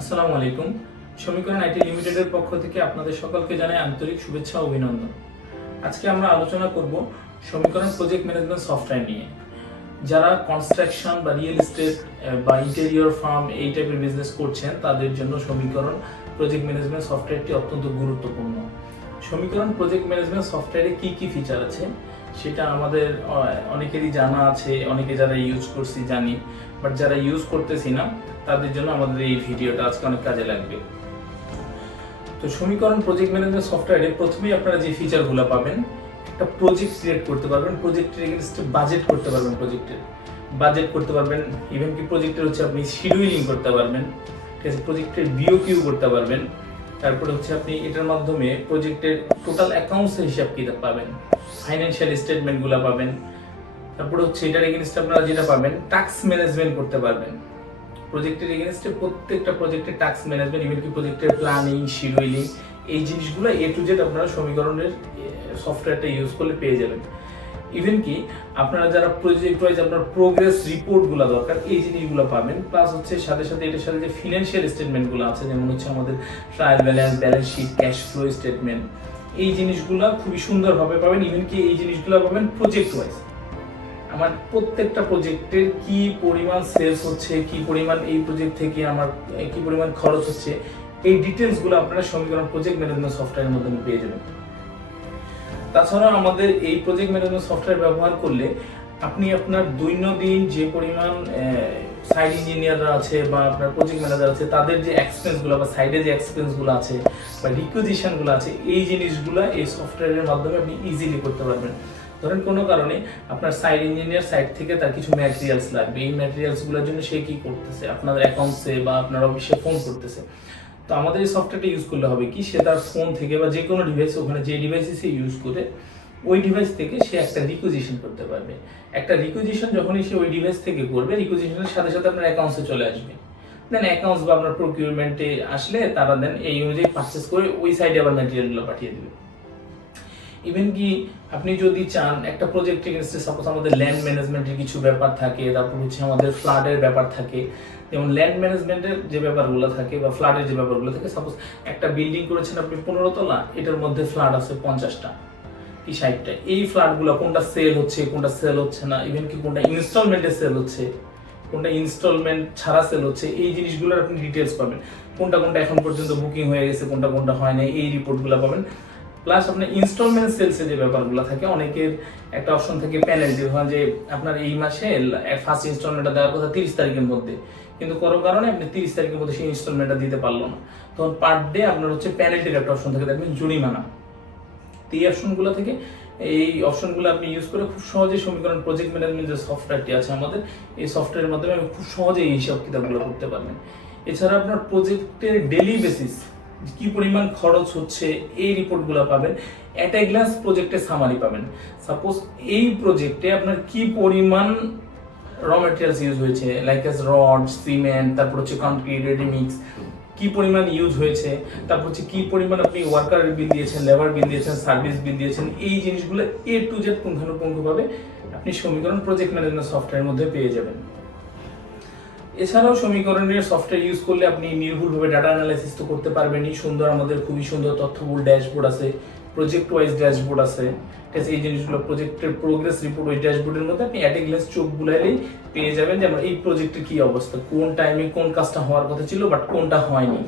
আসসালামু আলাইকুম। সমীকরণ আইটি লিমিটেডের পক্ষ থেকে আপনাদের সকলকে জানাই আন্তরিক শুভেচ্ছা ও অভিনন্দন। আজকে আমরা আলোচনা করব সমীকরণ প্রজেক্ট ম্যানেজমেন্ট সফটওয়্যার নিয়ে। যারা কনস্ট্রাকশন বা রিয়েল এস্টেট বা ইন্টেরিয়র ফার্ম এই টাইপের বিজনেস করছেন, তাদের জন্য সমীকরণ প্রজেক্ট ম্যানেজমেন্ট সফটওয়্যারটি অত্যন্ত গুরুত্বপূর্ণ। সমীকরণ প্রজেক্ট ম্যানেজমেন্ট সফটওয়্যারে কি কি ফিচার আছে? সেটা আমাদের অনেকেরই জানা আছে, অনেকে যারা ইউজ করছি জানি বাট যারা ইউজ করতেছি না, তাদের জন্য আমাদের এই ভিডিওটা আজকে অনেক কাজে লাগবে। তো সমীকরণ প্রজেক্ট ম্যানেজমেন্ট সফটওয়্যারে প্রথমেই আপনারা যে ফিচারগুলো পাবেন, একটা প্রজেক্ট ক্রিয়েট করতে পারবেন প্রজেক্টের এগেনস্টে বাজেট করতে পারবেন প্রজেক্টের বাজেট করতে পারবেন ইভেন কি প্রজেক্টের হচ্ছে আপনি শিডিউলিং করতে পারবেন, ঠিক আছে প্রজেক্টের বিওকিউ করতে পারবেন তারপরে হচ্ছে আপনি এটার মাধ্যমে প্রজেক্টের টোটাল অ্যাকাউন্টসের হিসাব কিতাব পাবেন ফাইন্যান্সিয়াল স্টেটমেন্টগুলো পাবেন, তারপরে হচ্ছে এটার এগেনস্টে আপনারা যেটা পাবেন ট্যাক্স ম্যানেজমেন্ট করতে পারবেন। প্রজেক্টের এগেনস্টে প্রত্যেকটা প্রজেক্টের ট্যাক্স ম্যানেজমেন্ট ইভেন কি প্রজেক্টের প্ল্যানিং শিডিউলিং এই জিনিসগুলো এ টু জেড আপনারা সমীকরণের সফটওয়্যারটা ইউজ করলে পেয়ে যাবেন। ইভেন কি, আপনারা যারা প্রজেক্ট ওয়াইজ আপনার প্রোগ্রেস রিপোর্টগুলো দরকার, এই জিনিসগুলো পাবেন। প্লাস হচ্ছে সাথে সাথে এটার সাথে যে ফিনান্সিয়াল স্টেটমেন্টগুলো আছে, যেমন হচ্ছে আমাদের trial balance balance sheet cash flow statement এই জিনিসগুলো খুবই সুন্দরভাবে পাবেন। ইভেন কি এই জিনিসগুলো পাবেন প্রজেক্ট ওয়াইজ আমার প্রত্যেকটা প্রজেক্টের কি পরিমাণ সেলস হচ্ছে, কি পরিমাণ এই প্রজেক্ট থেকে আমার, কি পরিমাণ খরচ হচ্ছে, এই ডিটেলসগুলো আপনারা সমীকরণ প্রজেক্ট ম্যানেজমেন্ট সফটওয়্যারের মাধ্যমে পেয়ে যাবেন। তাছাড়া আমাদের এই প্রজেক্ট ম্যানেজমেন্ট সফটওয়্যার ব্যবহার করলে আপনি আপনার দৈনন্দিন যে পরিমাণ সাইড ইঞ্জিনিয়াররা আছে বা আপনার প্রজেক্ট ম্যানেজার আছে, তাদের যে এক্সপেন্সগুলো বা সাইডে যে এক্সপেন্সগুলো আছে বা রিকুইজিশনগুলো আছে, এই জিনিসগুলো এই সফটওয়্যারের মাধ্যমে আপনি ইজিলি করতে পারবেন। ধরেন কোনো কারণে আপনার সাইড ইঞ্জিনিয়ার সাইড থেকে তার কিছু ম্যাটেরিয়ালস লাগবে। এই ম্যাটেরিয়ালসগুলোর জন্য সে কি করতেছে? আপনার অ্যাকাউন্টসে বা আপনার অফিসে ফোন করতেছে। তো আমাদের এই সফটওয়্যারটা ইউজ করলে হবে কি, সে তার ফোন থেকে বা যে কোনো ডিভাইস ওখানে যে ডিভাইসে সে ইউজ করে, ওই ডিভাইস থেকে সে একটা রিকুইজিশন করতে পারবে। একটা রিকুইজিশন যখনই সে ওই ডিভাইস থেকে করবে রিকুইজিশনের সাথে সাথে আপনার অ্যাকাউন্টসে চলে আসবে। দেন অ্যাকাউন্টস বা আপনার প্রকিউরমেন্টে আসলে তারা দেন এই অনুযায়ী পারচেস করে ওই সাইডে আবার ম্যাটেরিয়ালগুলো পাঠিয়ে দেবে। ইভেন কি আপনি যদি চান, একটা প্রজেক্ট এগেনস্টে সাপোজ আমাদের ল্যান্ড ম্যানেজমেন্টের কিছু ব্যাপার থাকে, তারপর হচ্ছে আমাদের ফ্লাডের ব্যাপার থাকে, যেমন ল্যান্ড ম্যানেজমেন্টের যে ব্যাপারগুলো থাকে বা ফ্লাডের যে ব্যাপারগুলো থাকে সাপোজ একটা বিল্ডিং করেছেন আপনি পনেরো তলা, এটার মধ্যে ফ্লাড আছে পঞ্চাশটা, কি ষাটটা, এই ফ্ল্যাটগুলো কোনটা সেল হচ্ছে, কোনটা সেল হচ্ছে না ইভেন কি কোনটা ইনস্টলমেন্টে সেল হচ্ছে, কোনটা ইনস্টলমেন্ট ছাড়া সেল হচ্ছে, এই জিনিসগুলোর আপনি ডিটেলস পাবেন, কোনটা কোনটা এখন পর্যন্ত বুকিং হয়ে গেছে, কোনটা কোনটা হয় না এই রিপোর্টগুলো পাবেন। প্লাস আপনার ইনস্টলমেন্ট সেলসে যে ব্যাপারগুলো থাকে, অনেকের একটা অপশন থাকে হয় যে আপনার এই মাসে ফার্স্ট ইনস্টলমেন্টটা দেওয়ার কথা তিরিশ তারিখের মধ্যে। কিন্তু কোনো কারণে আপনি তিরিশ তারিখের মধ্যে সেই ইনস্টলমেন্টটা দিতে পারল না। তখন পার ডে আপনার হচ্ছে পেনাল্টির একটা অপশন থাকে, দেখবেন জরিমানা। এই অপশনগুলো থেকে এই অপশনগুলো আপনি ইউজ করে খুব সহজে সমীকরণ প্রজেক্ট ম্যানেজমেন্ট যে সফটওয়্যারটি আছে আমাদের, এই সফটওয়্যারের মাধ্যমে আপনি খুব সহজে এই হিসাব কিতাবগুলো করতে পারবেন। এছাড়া আপনার প্রজেক্টের ডেলি বেসিস কি পরিমাণ খরচ হচ্ছে, এই রিপোর্টগুলো পাবেন। অ্যাট গ্লাস প্রজেক্টের সামারি পাবেন। সাপোজ এই প্রজেক্টে আপনার কি পরিমাণ র মেটেরিয়ালস ইউজ হয়েছে লাইক এস রড সিমেন্ট তারপর হচ্ছে কংক্রিট রেডি মিক্স কি পরিমাণ ইউজ হয়েছে, তারপর হচ্ছে কি পরিমাণ আপনি ওয়ার্কার বিল দিয়েছেন লেবার বিল দিয়েছেন সার্ভিস বিল দিয়েছেন, এই জিনিসগুলো এ টু জেড পুঙ্খানুপুঙ্খভাবে আপনি সমীকরণ প্রজেক্ট ম্যানেজমেন্ট সফটওয়্যারের মধ্যে পেয়ে যাবেন। এছাড়াও সমীকরণের সফটওয়্যার ইউজ করলে আপনি নির্ভুলভাবে ডাটা অ্যানালাইসিস তো করতে পারবেনই। সুন্দর আমাদের খুবই সুন্দর তথ্যবহুল ড্যাশবোর্ড আছে প্রজেক্ট ওয়াইজ ড্যাশবোর্ড আছে। ঠিক আছে, এই জিনিসগুলো প্রজেক্টের প্রোগ্রেস রিপোর্ট ওই ড্যাশবোর্ডের মধ্যে আপনি অ্যাট এ গ্লাস চোখ বুলাইলেই পেয়ে যাবেন যে আমার এই প্রজেক্টের কী অবস্থা, কোন টাইমে কোন কাজটা হওয়ার কথা ছিল বাট কোনটা হয়নি।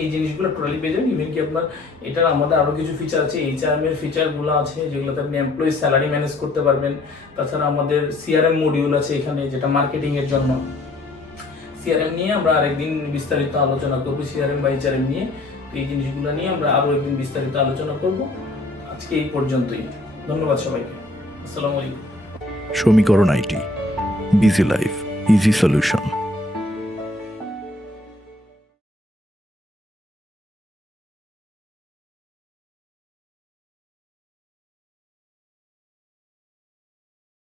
এই জিনিসগুলো টোটালি পেয়ে যাবেন। ইভেন কি আপনার এটার আমাদের আরও কিছু ফিচার আছে এইচআরএম এর ফিচারগুলো আছে যেগুলোতে আপনি এমপ্লয়ি স্যালারি ম্যানেজ করতে পারবেন। তাছাড়া আমাদের সিআরএম মডিউল আছে এখানে যেটা মার্কেটিংয়ের জন্য। সিআরএম নিয়ে আমরা আরেকদিন বিস্তারিত আলোচনা করব সিআরএম বা এইচআরএম নিয়ে। তো এই জিনিসগুলো নিয়ে আমরা আরও একদিন বিস্তারিত আলোচনা করব। আজকে এই পর্যন্তই। ধন্যবাদ সবাইকে। আসসালামু আলাইকুম। Samikaran IT busy life easy solution